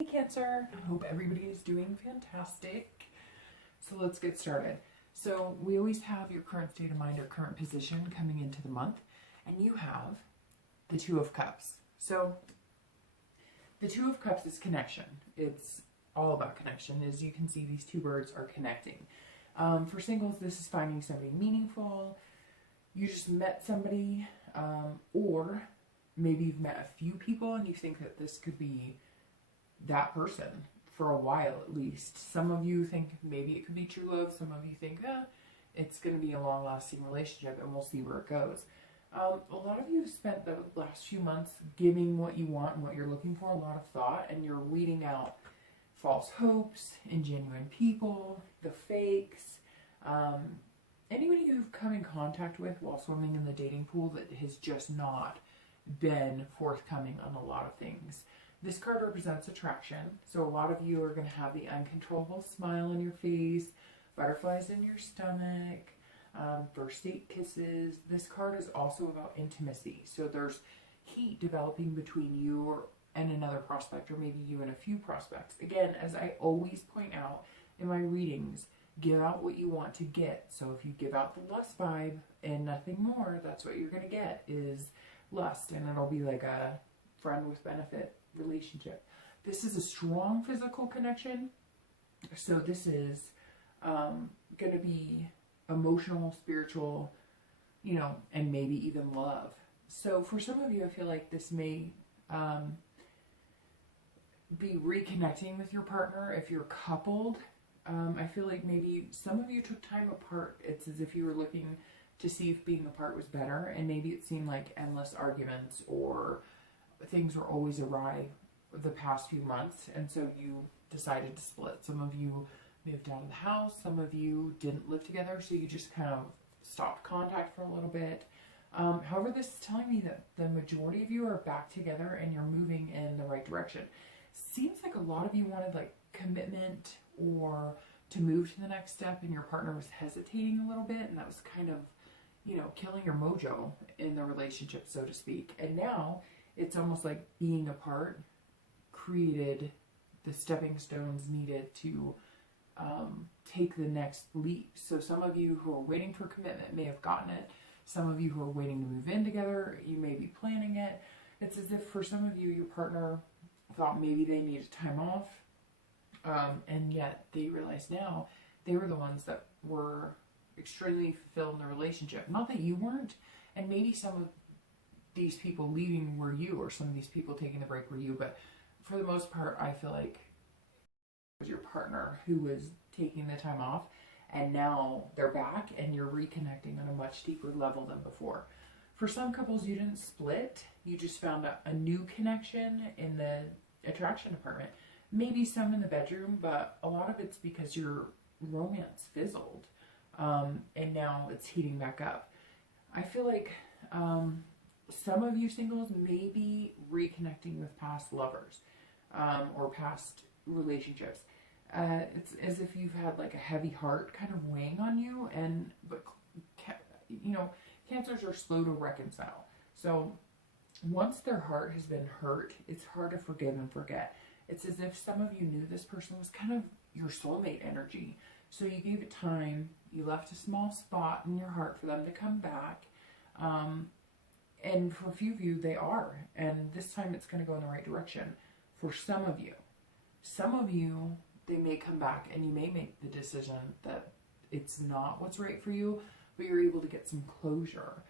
Hey Cancer, I hope everybody is doing fantastic. So let's get started. So we always have your current state of mind or current position coming into the month, and you have the Two of Cups. So the Two of Cups is connection. It's all about connection. As you can see, these two birds are connecting. For singles, this is finding somebody meaningful. You just met somebody, or maybe you've met a few people and you think that this could be that person for a while at least. Some of you think maybe it could be true love. Some of you think, it's going to be a long-lasting relationship and we'll see where it goes. A lot of you have spent the last few months giving what you want and what you're looking for a lot of thought, and you're weeding out false hopes, ingenuine people, the fakes, anybody you've come in contact with while swimming in the dating pool that has just not been forthcoming on a lot of things. This card represents attraction, so a lot of you are going to have the uncontrollable smile on your face, butterflies in your stomach, first date kisses. This card is also about intimacy, so there's heat developing between you and another prospect, or maybe you and a few prospects. Again, as I always point out in my readings, give out what you want to get. So if you give out the lust vibe and nothing more, that's what you're going to get is lust, and it'll be like a friend with benefit relationship. This is a strong physical connection, so this is going to be emotional, spiritual, and maybe even love. So for some of you, I feel like this may be reconnecting with your partner. If you're coupled, I feel like maybe some of you took time apart. It's as if you were looking to see if being apart was better, and maybe it seemed like endless arguments or things were always awry the past few months, and so you decided to split. Some of you moved out of the house, some of you didn't live together, so you just kind of stopped contact for a little bit. However, this is telling me that the majority of you are back together and you're moving in the right direction. Seems like a lot of you wanted like commitment or to move to the next step, and your partner was hesitating a little bit, and that was kind of, killing your mojo in the relationship, so to speak. And now it's almost like being apart created the stepping stones needed to take the next leap. So some of you who are waiting for commitment may have gotten it. Some of you who are waiting to move in together, you may be planning it. It's as if for some of you, your partner thought maybe they needed time off, and yet they realize now they were the ones that were extremely fulfilled in the relationship. Not that you weren't, and maybe some of these people leaving were you, or some of these people taking the break were you, but for the most part, I feel like it was your partner who was taking the time off, and now they're back and you're reconnecting on a much deeper level than before. For some couples, you didn't split, you just found a new connection in the attraction department. Maybe some in the bedroom, but a lot of it's because your romance fizzled, and now it's heating back up. I feel like some of you singles may be reconnecting with past lovers, or past relationships. It's as if you've had like a heavy heart kind of weighing on you, but cancers are slow to reconcile. So once their heart has been hurt, it's hard to forgive and forget. It's as if some of you knew this person was kind of your soulmate energy. So you gave it time, you left a small spot in your heart for them to come back. And for a few of you, they are. And this time it's going to go in the right direction. For some of you, they may come back and you may make the decision that it's not what's right for you, but you're able to get some closure.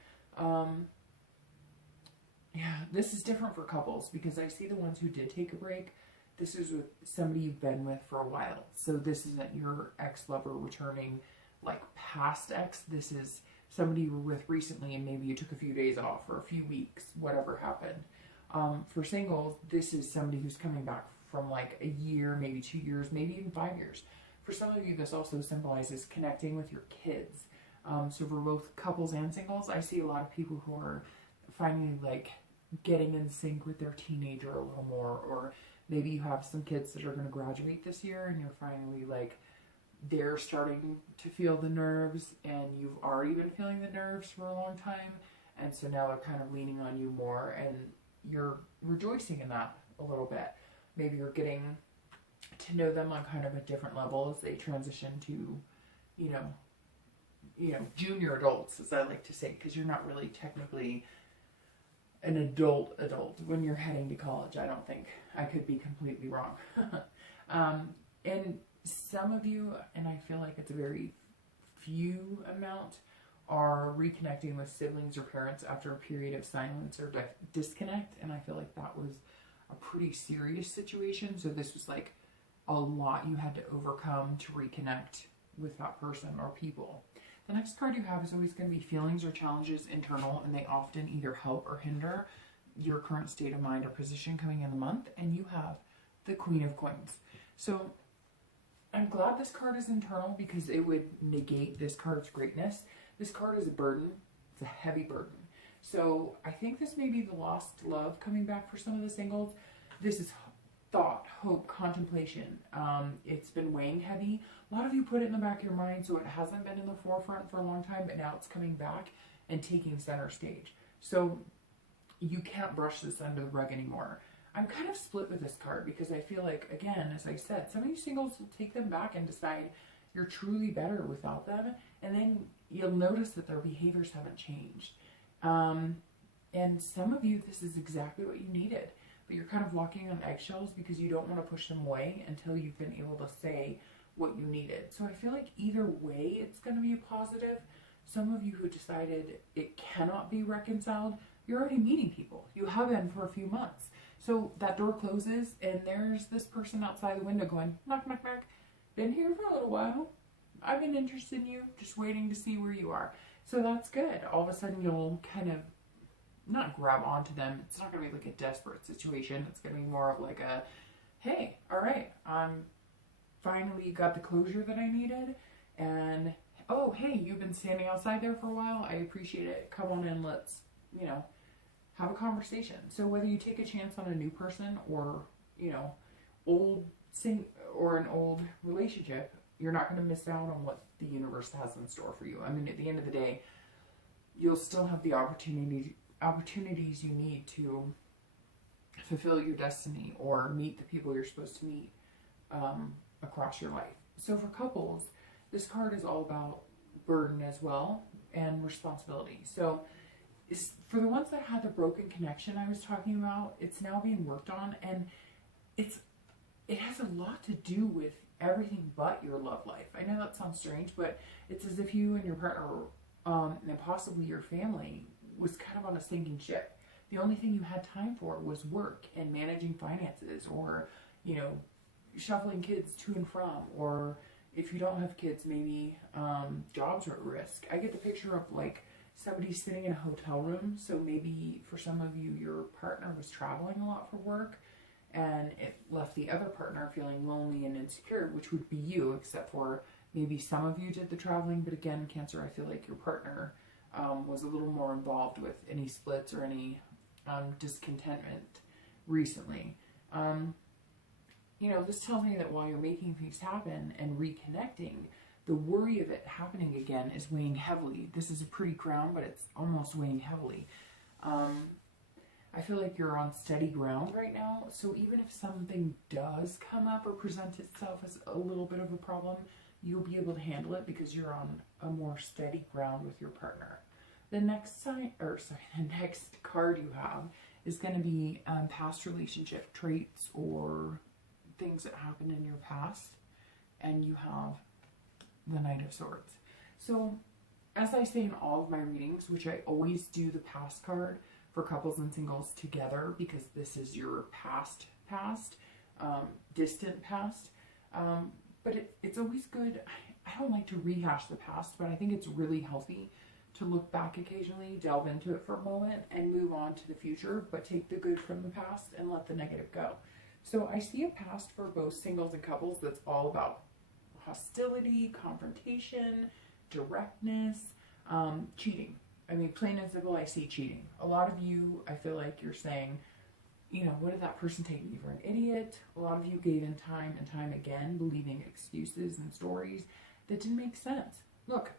This is different for couples because I see the ones who did take a break. This is with somebody you've been with for a while. So this isn't your ex-lover returning like past ex. This is somebody you were with recently and maybe you took a few days off or a few weeks, whatever happened. For singles, this is somebody who's coming back from like a year, maybe 2 years, maybe even 5 years. For some of you, this also symbolizes connecting with your kids. So for both couples and singles, I see a lot of people who are finally like getting in sync with their teenager a little more, or maybe you have some kids that are going to graduate this year and you're finally like, they're starting to feel the nerves and you've already been feeling the nerves for a long time. And so now they're kind of leaning on you more and you're rejoicing in that a little bit. maybe you're getting to know them on kind of a different level as they transition to, you know, junior adults, as I like to say, because you're not really technically an adult when you're heading to college. I don't think. I could be completely wrong. And some of you, and I feel like it's a very few amount, are reconnecting with siblings or parents after a period of silence or disconnect, and I feel like that was a pretty serious situation. So this was like a lot you had to overcome to reconnect with that person or people. The next card you have is always going to be feelings or challenges internal, and they often either help or hinder your current state of mind or position coming in the month. And you have the Queen of Coins. So I'm glad this card is internal because it would negate this card's greatness. This card is a burden. It's a heavy burden. So I think this may be the lost love coming back for some of the singles. This is thought, hope, contemplation. It's been weighing heavy. A lot of you put it in the back of your mind, so it hasn't been in the forefront for a long time, but now it's coming back and taking center stage. So you can't brush this under the rug anymore. I'm kind of split with this card because I feel like, again, as I said, some of you singles will take them back and decide you're truly better without them, and then you'll notice that their behaviors haven't changed. And some of you, this is exactly what you needed, but you're kind of walking on eggshells because you don't want to push them away until you've been able to say what you needed. So I feel like either way, it's going to be a positive. Some of you who decided it cannot be reconciled, you're already meeting people. You have been for a few months. So that door closes and there's this person outside the window going, knock, knock, knock. Been here for a little while. I've been interested in you, just waiting to see where you are. So that's good. All of a sudden you'll kind of not grab onto them. It's not going to be like a desperate situation. It's going to be more of like a, hey, all right, finally got the closure that I needed. And, oh, hey, you've been standing outside there for a while. I appreciate it. Come on in. Let's, have a conversation. So whether you take a chance on a new person or, or an old relationship, you're not going to miss out on what the universe has in store for you. I mean, at the end of the day, you'll still have the opportunities you need to fulfill your destiny or meet the people you're supposed to meet across your life. So for couples, this card is all about burden as well and responsibility. So for the ones that had the broken connection I was talking about, it's now being worked on, and it has a lot to do with everything but your love life. I know that sounds strange, but it's as if you and your partner, and possibly your family, was kind of on a sinking ship. The only thing you had time for was work and managing finances, or, shuffling kids to and from, or if you don't have kids, maybe jobs are at risk. I get the picture of like somebody sitting in a hotel room. So maybe for some of you, your partner was traveling a lot for work, and it left the other partner feeling lonely and insecure, which would be you, except for maybe some of you did the traveling. But again, Cancer, I feel like your partner was a little more involved with any splits or any discontentment recently. This tells me that while you're making things happen and reconnecting, the worry of it happening again is weighing heavily. This is a pretty crown, but it's almost weighing heavily. I feel like you're on steady ground right now. So even if something does come up or present itself as a little bit of a problem, you'll be able to handle it because you're on a more steady ground with your partner. The next card you have is going to be past relationship traits or things that happened in your past, and you have the Knight of Swords. So as I say in all of my readings, which I always do the past card for couples and singles together, because this is your past, distant past, but it's always good. I don't like to rehash the past, but I think it's really healthy to look back occasionally, delve into it for a moment, and move on to the future, but take the good from the past and let the negative go. So I see a past for both singles and couples that's all about hostility, confrontation, directness, cheating. I mean, plain and simple, I see cheating. A lot of you, I feel like you're saying, what did that person take me for an idiot? A lot of you gave in time and time again, believing excuses and stories that didn't make sense. Look,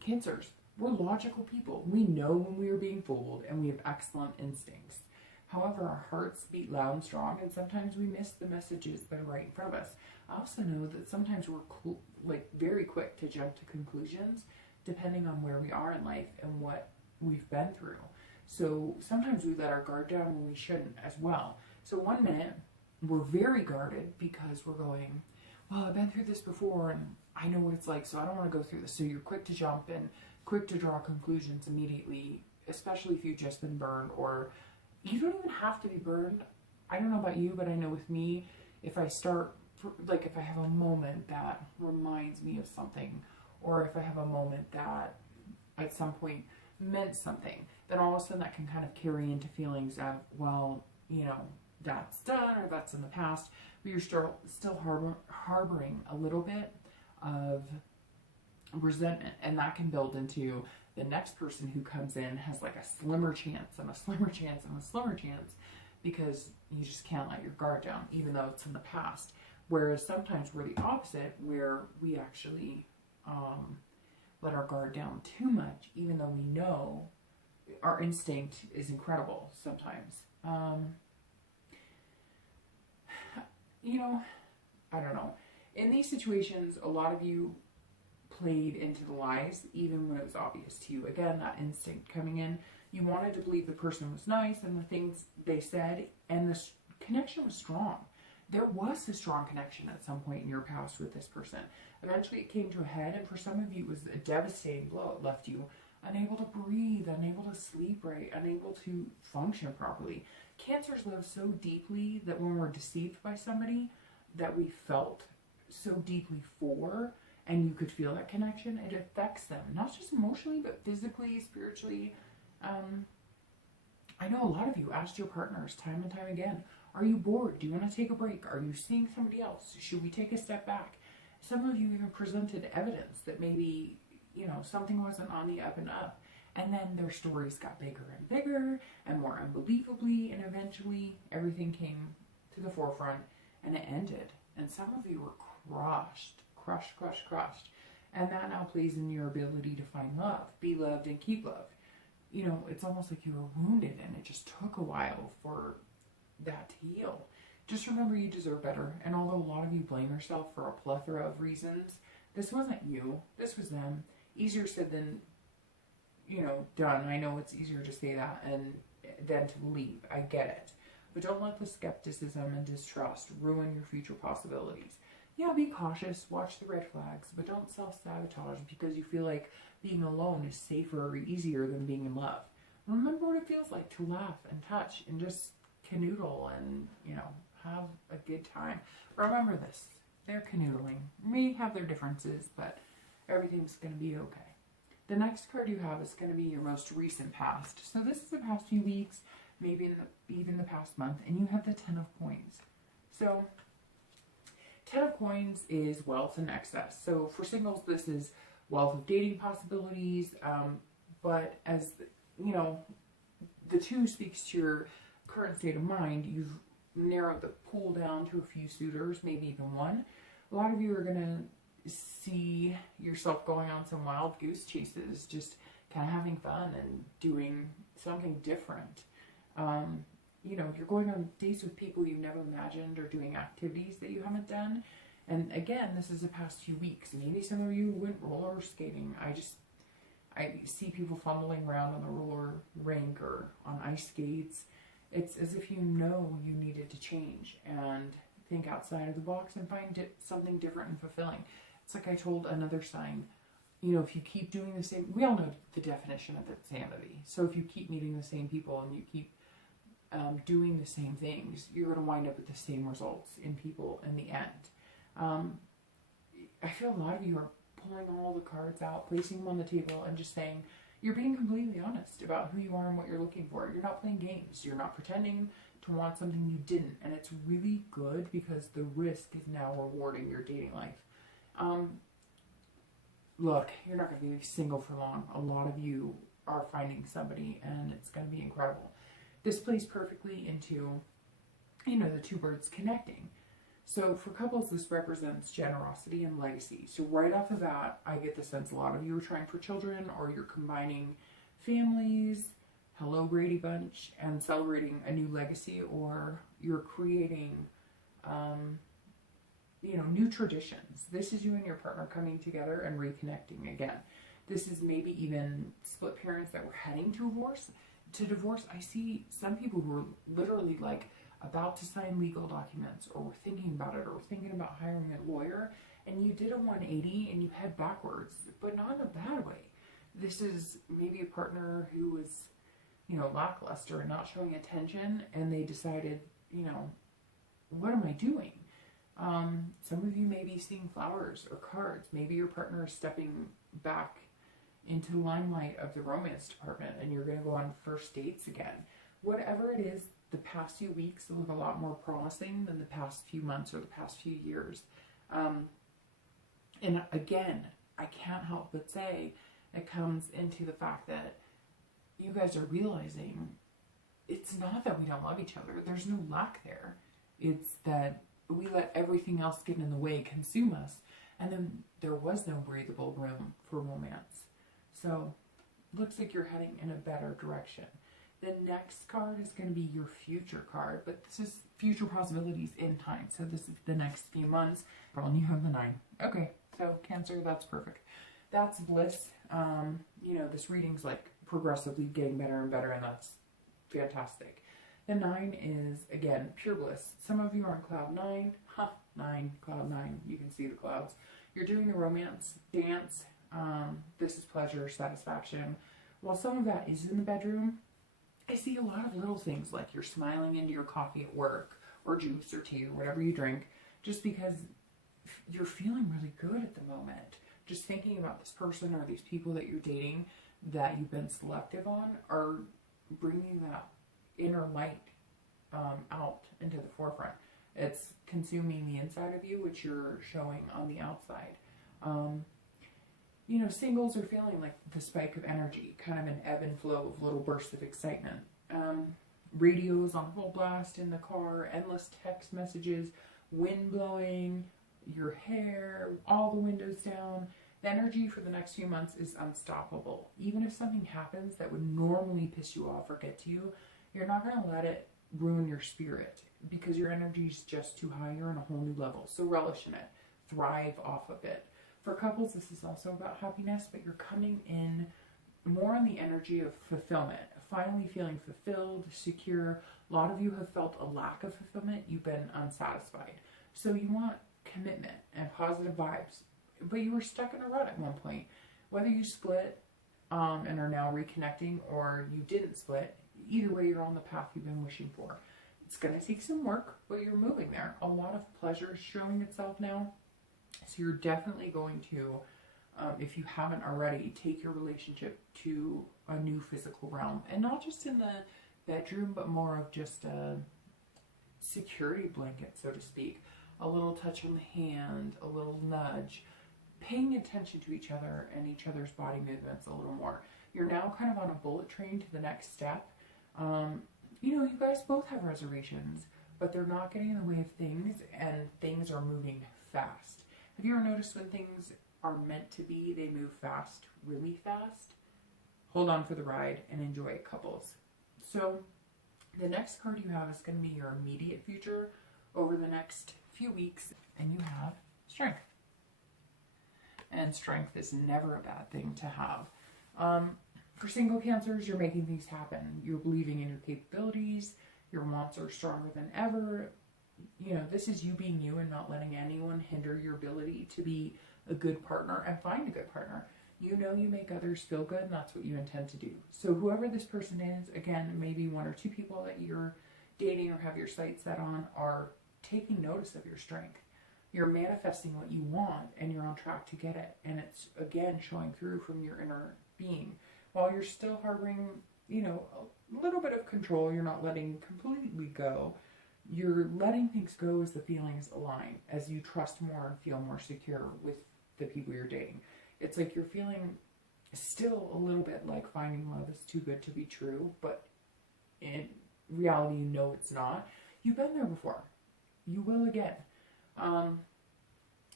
Cancers, we're logical people. We know when we are being fooled, and we have excellent instincts. However, our hearts beat loud and strong, and sometimes we miss the messages that are right in front of us. I also know that sometimes we're very quick to jump to conclusions depending on where we are in life and what we've been through. So sometimes we let our guard down when we shouldn't as well. So one minute we're very guarded because we're going, well, I've been through this before and I know what it's like, so I don't want to go through this. So you're quick to jump and quick to draw conclusions immediately, especially if you've just been burned, or you don't even have to be burned. I don't know about you, but I know with me, if I start, like if I have a moment that reminds me of something, or if I have a moment that at some point meant something, then all of a sudden that can kind of carry into feelings of, well, you know, that's done or that's in the past, but you're still harboring a little bit of resentment, and that can build into the next person who comes in has like a slimmer chance and a slimmer chance and a slimmer chance, because you just can't let your guard down even though it's in the past. Whereas sometimes we're the opposite, where we actually let our guard down too much, even though we know our instinct is incredible sometimes. You know, I don't know. In these situations, a lot of you played into the lies, even when it was obvious to you. Again, that instinct coming in. You wanted to believe the person was nice and the things they said, and the connection was strong. There was a strong connection at some point in your past with this person. Eventually it came to a head, and for some of you it was a devastating blow. It left you unable to breathe, unable to sleep right, unable to function properly. Cancers live so deeply that when we're deceived by somebody that we felt so deeply for, and you could feel that connection, it affects them, not just emotionally, but physically, spiritually. I know a lot of you asked your partners time and time again, are you bored? Do you want to take a break? Are you seeing somebody else? Should we take a step back? Some of you even presented evidence that maybe, you know, something wasn't on the up and up. And then their stories got bigger and bigger and more unbelievably, and eventually everything came to the forefront and it ended. And some of you were crushed. And that now plays in your ability to find love, be loved, and keep love. You know, it's almost like you were wounded and it just took a while for that to heal. Just remember, you deserve better. And although a lot of you blame yourself for a plethora of reasons, this wasn't you, this was them. Easier said than, you know, done. I know it's easier to say that and than to leave. I get it. But don't let the skepticism and distrust ruin your future possibilities. Yeah, be cautious, watch the red flags, but don't self-sabotage because you feel like being alone is safer or easier than being in love. Remember what it feels like to laugh and touch and just canoodle and, you know, have a good time. Remember this, they're canoodling. May have their differences, but everything's going to be okay. The next card you have is going to be your most recent past. So this is the past few weeks, maybe even the past month, and you have the 10 of coins. So 10 of coins is wealth and excess. So for singles, this is wealth of dating possibilities, but as, you know, the 2 speaks to your current state of mind. You've narrowed the pool down to a few suitors, maybe even one. A lot of you are going to see yourself going on some wild goose chases, just kind of having fun and doing something different. You know, you're going on dates with people you've never imagined, or doing activities that you haven't done. And again, this is the past few weeks. Maybe some of you went roller skating. I see people fumbling around on the roller rink or on ice skates. It's as if you know you needed to change and think outside of the box and find something different and fulfilling. It's like I told another sign, you know, if you keep doing the same, we all know the definition of insanity. So if you keep meeting the same people and you keep doing the same things, you're going to wind up with the same results in people in the end. I feel a lot of you are pulling all the cards out, placing them on the table, and just saying, you're being completely honest about who you are and what you're looking for. You're not playing games. You're not pretending to want something you didn't. And it's really good because the risk is now rewarding your dating life. Look, you're not going to be single for long. A lot of you are finding somebody, and it's going to be incredible. This plays perfectly into, you know, the 2 birds connecting. So for couples, this represents generosity and legacy. So right off the bat, I get the sense a lot of you are trying for children, or you're combining families. hello Brady Bunch and celebrating a new legacy, or you're creating, new traditions. This is you and your partner coming together and reconnecting again. This is maybe even split parents that were heading to divorce. I see some people who are literally like about to sign legal documents, or were thinking about it, or were thinking about hiring a lawyer, and you did a 180 and you head backwards, but not in a bad way. This is maybe a partner who was, lackluster and not showing attention, and they decided, what am I doing? Some of you may be seeing flowers or cards. Maybe your partner is stepping back into the limelight of the romance department, and you're going to go on first dates again. Whatever it is, the past few weeks look a lot more promising than the past few months or the past few years. And again, I can't help but say it comes into the fact that you guys are realizing it's not that we don't love each other. There's no lack there. It's that we let everything else get in the way, consume us, and then there was no breathable room for romance. So, looks like you're heading in a better direction. The next card is going to be your future card, but this is future possibilities in time. So this is the next few months. And you have the 9. Okay, so Cancer, that's perfect. That's bliss. This reading's like progressively getting better and better, and that's fantastic. The 9 is, again, pure bliss. Some of you are on cloud 9. Cloud 9. You can see the clouds. You're doing the romance dance. This is pleasure, satisfaction. While some of that is in the bedroom, I see a lot of little things, like you're smiling into your coffee at work, or juice or tea or whatever you drink, just because you're feeling really good at the moment. Just thinking about this person or these people that you're dating that you've been selective on are bringing that inner light out into the forefront. It's consuming the inside of you, which you're showing on the outside. Singles are feeling like the spike of energy, kind of an ebb and flow of little bursts of excitement. Radios on full blast in the car, endless text messages, wind blowing, your hair, all the windows down. The energy for the next few months is unstoppable. Even if something happens that would normally piss you off or get to you, you're not going to let it ruin your spirit, because your energy is just too high. You're on a whole new level. So relish in it. Thrive off of it. For couples, this is also about happiness, but you're coming in more on the energy of fulfillment, finally feeling fulfilled, secure. A lot of you have felt a lack of fulfillment. You've been unsatisfied. So you want commitment and positive vibes, but you were stuck in a rut at one point. Whether you split and are now reconnecting, or you didn't split, either way, you're on the path you've been wishing for. It's going to take some work, but you're moving there. A lot of pleasure is showing itself now. So you're definitely going to, if you haven't already, take your relationship to a new physical realm. And not just in the bedroom, but more of just a security blanket, so to speak. A little touch on the hand, a little nudge. Paying attention to each other and each other's body movements a little more. You're now kind of on a bullet train to the next step. You guys both have reservations, but they're not getting in the way of things, and things are moving fast. Have you ever noticed when things are meant to be, they move fast, really fast? Hold on for the ride and enjoy it, couples. So the next card you have is going to be your immediate future over the next few weeks, and you have strength. And strength is never a bad thing to have. For single Cancers, you're making things happen. You're believing in your capabilities. Your wants are stronger than ever. This is you being you and not letting anyone hinder your ability to be a good partner and find a good partner. You make others feel good, and that's what you intend to do. So whoever this person is, again, maybe 1 or 2 people that you're dating or have your sights set on, are taking notice of your strength. You're manifesting what you want, and you're on track to get it. And it's, again, showing through from your inner being. While you're still harboring, a little bit of control, you're not letting completely go. You're letting things go as the feelings align, as you trust more and feel more secure with the people you're dating. It's like you're feeling still a little bit like finding love is too good to be true, but in reality, it's not. You've been there before. You will again.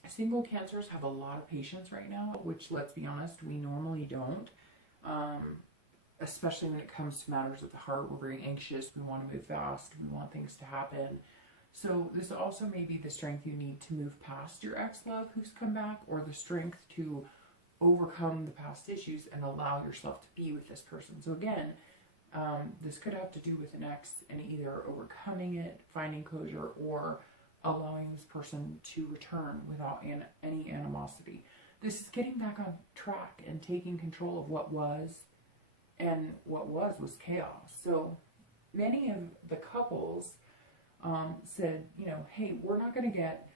Single Cancers have a lot of patience right now, which, let's be honest, we normally don't. especially when it comes to matters of the heart. We're very anxious. We want to move fast. We want things to happen. So this also may be the strength you need to move past your ex-love who's come back, or the strength to overcome the past issues and allow yourself to be with this person. So again, this could have to do with an ex and either overcoming it, finding closure, or allowing this person to return without any animosity. This is getting back on track and taking control of what was, and what was chaos. So many of the couples said, you know, hey, we're not going to get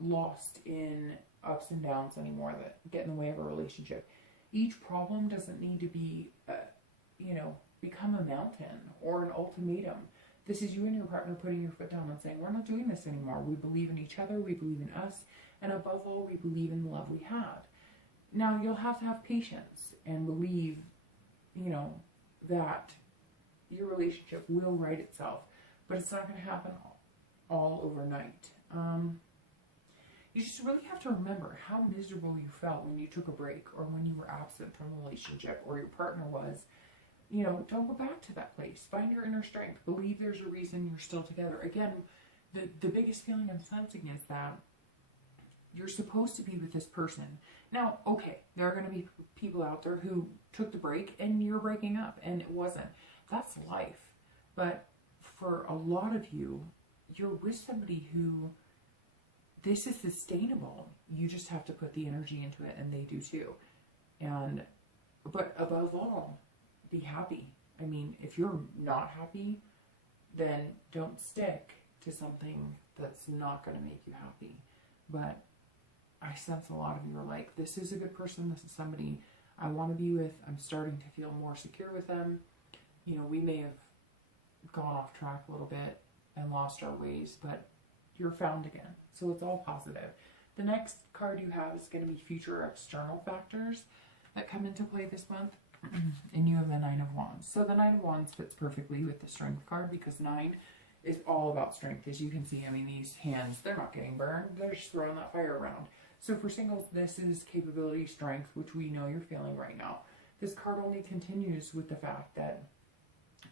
lost in ups and downs anymore that get in the way of a relationship. Each problem doesn't need to be, become a mountain or an ultimatum. This is you and your partner putting your foot down and saying, we're not doing this anymore. We believe in each other. We believe in us. And above all, we believe in the love we have. Now, you'll have to have patience and believe, that your relationship will right itself. But it's not going to happen all overnight. You just really have to remember how miserable you felt when you took a break, or when you were absent from a relationship, or your partner was. Don't go back to that place. Find your inner strength. Believe there's a reason you're still together. Again, the biggest feeling I'm sensing is that you're supposed to be with this person. Now, okay, there are going to be people out there who took the break and you're breaking up and it wasn't. That's life. But for a lot of you, you're with somebody who this is sustainable. You just have to put the energy into it, and they do too. But above all, be happy. I mean, if you're not happy, then don't stick to something that's not going to make you happy. But I sense a lot of you are like, this is a good person. This is somebody I want to be with. I'm starting to feel more secure with them. We may have gone off track a little bit and lost our ways, but you're found again. So it's all positive. The next card you have is going to be future external factors that come into play this month. And you have the Nine of Wands. So the Nine of Wands fits perfectly with the Strength card, because 9 is all about strength. As you can see, I mean, these hands, they're not getting burned. They're just throwing that fire around. So for singles, this is capability, strength, which we know you're feeling right now. This card only continues with the fact that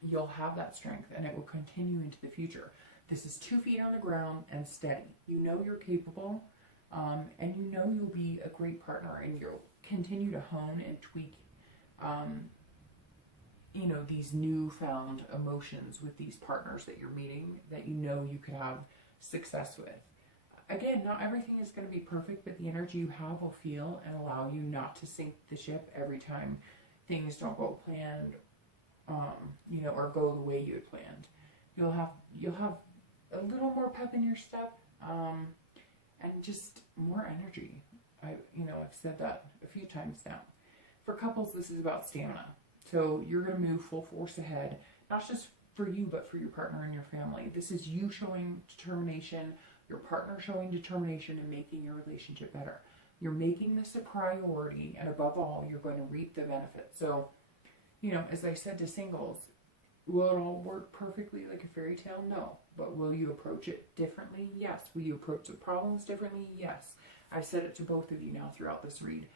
you'll have that strength and it will continue into the future. This is 2 feet on the ground and steady. You know you're capable, and you know you'll be a great partner, and you'll continue to hone and tweak these newfound emotions with these partners that you're meeting, that you could have success with. Again, not everything is going to be perfect, but the energy you have will feel and allow you not to sink the ship every time things don't go planned, or go the way you had planned. You'll have a little more pep in your step, and just more energy. I've said that a few times now. For couples, this is about stamina. So you're going to move full force ahead, not just for you, but for your partner and your family. This is you showing determination, your partner showing determination, and making your relationship better. You're making this a priority, and above all, you're going to reap the benefits. So, as I said to singles, will it all work perfectly like a fairy tale? No. But will you approach it differently? Yes. Will you approach the problems differently? Yes. I've said it to both of you now throughout this read.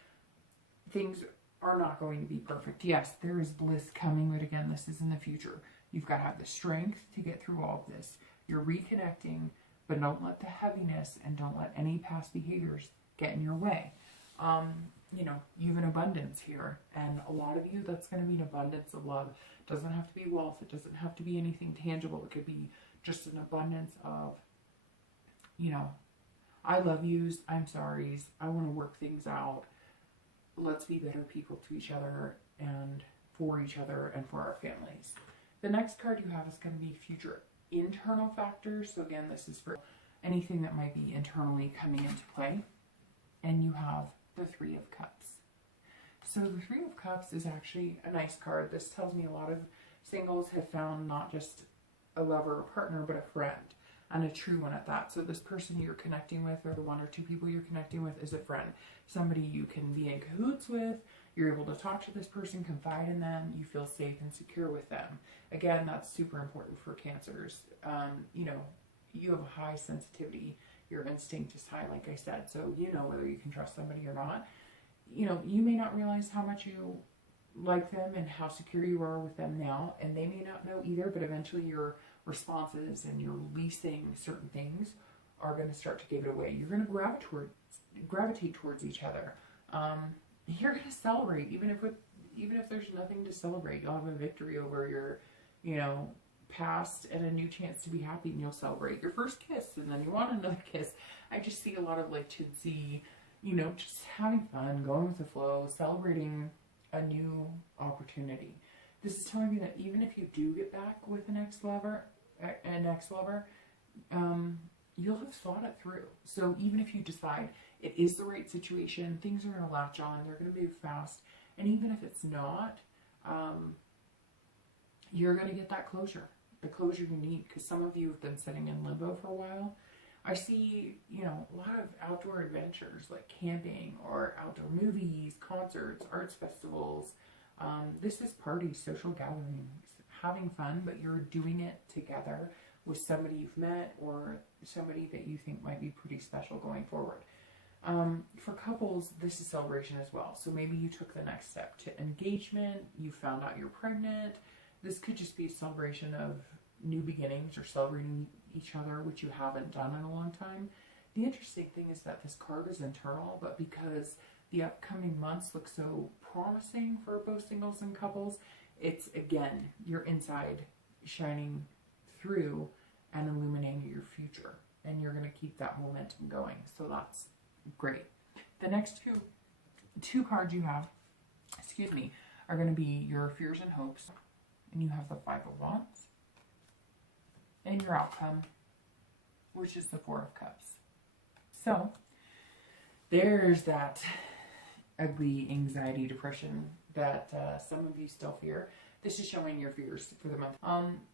Things are not going to be perfect. Yes, there is bliss coming, but again, this is in the future. You've got to have the strength to get through all of this. You're reconnecting, but don't let the heaviness and don't let any past behaviors get in your way. You have an abundance here, and a lot of you, that's going to be an abundance of love. It doesn't have to be wealth. It doesn't have to be anything tangible. It could be just an abundance of, I love yous, I'm sorries, I want to work things out. Let's be better people to each other and for each other and for our families. The next card you have is going to be future internal factors. So again, this is for anything that might be internally coming into play. And you have the Three of Cups. So the Three of Cups is actually a nice card. This tells me a lot of singles have found not just a lover or partner, but a friend, and a true one at that. So this person you're connecting with, or the 1 or 2 people you're connecting with, is a friend. Somebody you can be in cahoots with. You're able to talk to this person, confide in them. You feel safe and secure with them. Again, that's super important for Cancers. You have a high sensitivity. Your instinct is high, like I said. So you know whether you can trust somebody or not. You may not realize how much you like them and how secure you are with them now, and they may not know either, but eventually your responses and your releasing certain things are going to start to give it away. You're going to gravitate towards each other. You're going to celebrate, even if there's nothing to celebrate. You'll have a victory over your, past and a new chance to be happy, and you'll celebrate your first kiss, and then you want another kiss. I just see a lot of like chintzy, just having fun, going with the flow, celebrating a new opportunity. This is telling me that even if you do get back with an ex-lover, you'll have thought it through. So even if you decide it is the right situation, things are going to latch on, they're going to move fast, and even if it's not, you're going to get that closure, the closure you need, because some of you have been sitting in limbo for a while. I see, a lot of outdoor adventures like camping or outdoor movies, concerts, arts festivals. This is parties, social gatherings, having fun, but you're doing it together with somebody you've met or somebody that you think might be pretty special going forward. For couples, this is celebration as well. So maybe you took the next step to engagement, you found out you're pregnant. This could just be a celebration of new beginnings or celebrating each other, which you haven't done in a long time. The interesting thing is that this card is internal, but because the upcoming months look so promising for both singles and couples, it's again your inside shining through and illuminating your future, and you're going to keep that momentum going. So that's great. The next two cards you have, are going to be your fears and hopes, and you have the Five of Wands, and your outcome, which is the Four of Cups. So there's that ugly anxiety, depression that some of you still fear. This is showing your fears for the month.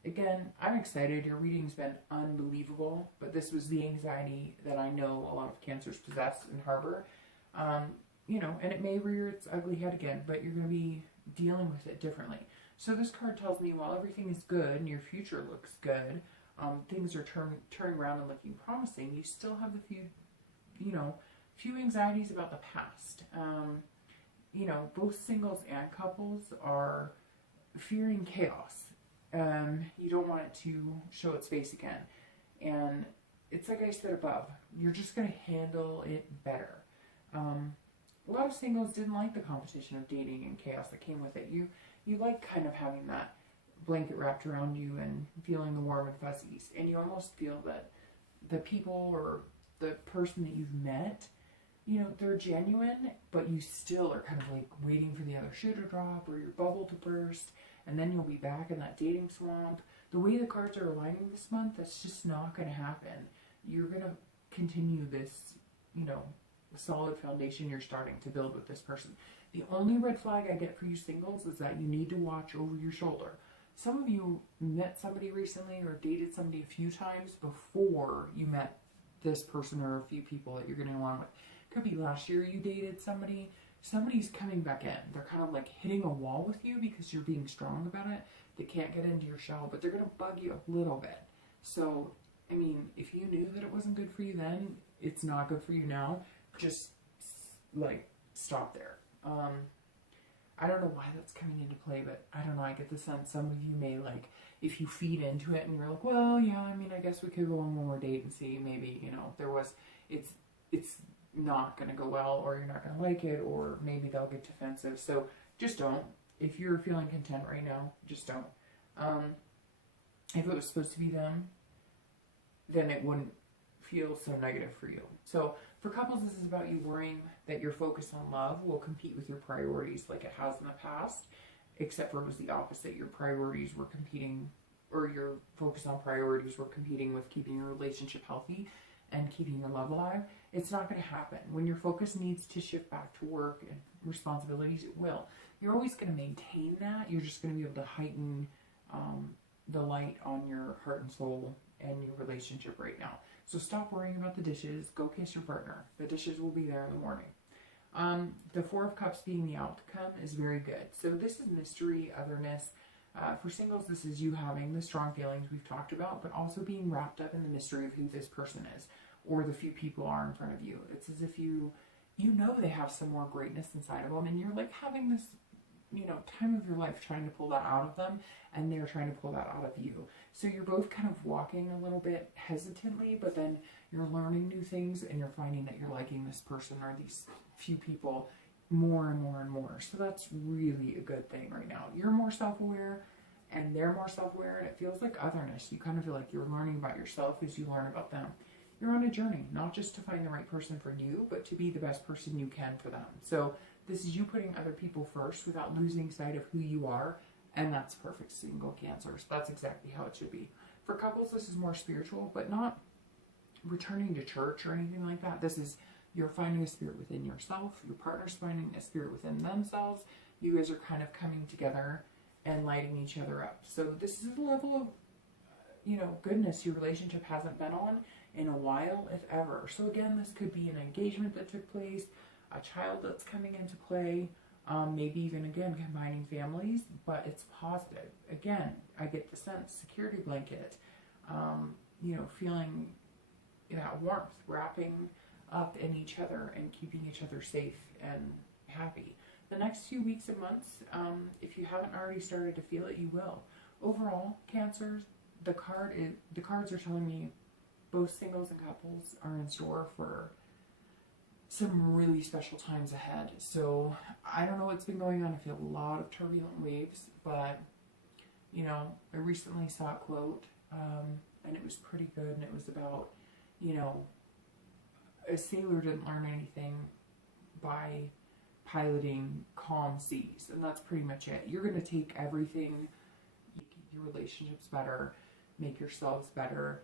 Again, I'm excited. Your reading's been unbelievable, but this was the anxiety that I know a lot of cancers possess and harbor. And it may rear its ugly head again, but you're going to be dealing with it differently. So this card tells me while everything is good and your future looks good, things are turning around and looking promising, you still have a few anxieties about the past. Both singles and couples are fearing chaos. You don't want it to show its face again. And it's like I said above, you're just going to handle it better. A lot of singles didn't like the competition of dating and chaos that came with it. You like kind of having that blanket wrapped around you and feeling the warm and fuzzies. And you almost feel that the people or the person that you've met, they're genuine, but you still are kind of like waiting for the other shoe to drop or your bubble to burst, and then you'll be back in that dating swamp. The way the cards are aligning this month, that's just not going to happen. You're going to continue this, solid foundation you're starting to build with this person. The only red flag I get for you singles is that you need to watch over your shoulder. Some of you met somebody recently or dated somebody a few times before you met this person or a few people that you're getting along with. Could be last year you dated somebody. Somebody's coming back in. They're kind of like hitting a wall with you because you're being strong about it. They can't get into your shell, but they're going to bug you a little bit. So, if you knew that it wasn't good for you then, it's not good for you now. Just, stop there. I don't know why that's coming into play, but I don't know. I get the sense some of you may, if you feed into it and you're like, well, yeah, I guess we could go on one more date and see maybe, it's not going to go well, or you're not going to like it, or maybe they'll get defensive. So just don't. If you're feeling content right now, just don't. If it was supposed to be them, then it wouldn't feel so negative for you. So for couples, this is about you worrying that your focus on love will compete with your priorities like it has in the past, except for it was the opposite. Your priorities were competing, or your focus on priorities were competing with keeping your relationship healthy and keeping your love alive. It's not going to happen. When your focus needs to shift back to work and responsibilities, it will. You're always going to maintain that. You're just going to be able to heighten the light on your heart and soul and your relationship right now. So stop worrying about the dishes. Go kiss your partner. The dishes will be there in the morning. The Four of Cups being the outcome is very good. So this is mystery, otherness. For singles, this is you having the strong feelings we've talked about, but also being wrapped up in the mystery of who this person is, or the few people are in front of you. It's as if you know they have some more greatness inside of them, and you're like having this time of your life trying to pull that out of them, and they're trying to pull that out of you. So you're both kind of walking a little bit hesitantly, but then you're learning new things, and you're finding that you're liking this person or these few people more and more and more. So that's really a good thing right now. You're more self-aware, and they're more self-aware, and it feels like otherness. You kind of feel like you're learning about yourself as you learn about them. You're on a journey, not just to find the right person for you, but to be the best person you can for them. So this is you putting other people first without losing sight of who you are, and that's perfect single Cancers. That's exactly how it should be. For couples, this is more spiritual, but not returning to church or anything like that. This is you're finding a spirit within yourself, your partner's finding a spirit within themselves. You guys are kind of coming together and lighting each other up. So this is a level of, goodness your relationship hasn't been on in a while, if ever. So again, this could be an engagement that took place, a child that's coming into play, maybe even, again, combining families, but it's positive. Again, I get the sense, security blanket, feeling that warmth, wrapping up in each other and keeping each other safe and happy. The next few weeks and months, if you haven't already started to feel it, you will. Overall, Cancers, the cards are telling me both singles and couples are in store for some really special times ahead. So I don't know what's been going on. I feel a lot of turbulent waves, but I recently saw a quote, and it was pretty good, and it was about, a sailor didn't learn anything by piloting calm seas, and that's pretty much it. You're going to take everything, your relationships better, make yourselves better.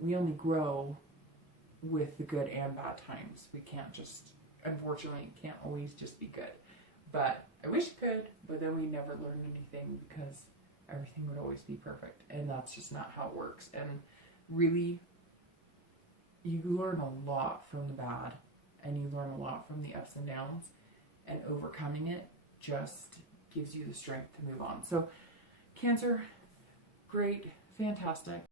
We only grow with the good and bad times. We can't just, unfortunately, can't always just be good. But I wish it could, but then we never learn anything because everything would always be perfect, and that's just not how it works. And really, you learn a lot from the bad, and you learn a lot from the ups and downs, and overcoming it just gives you the strength to move on. So Cancer, great, fantastic.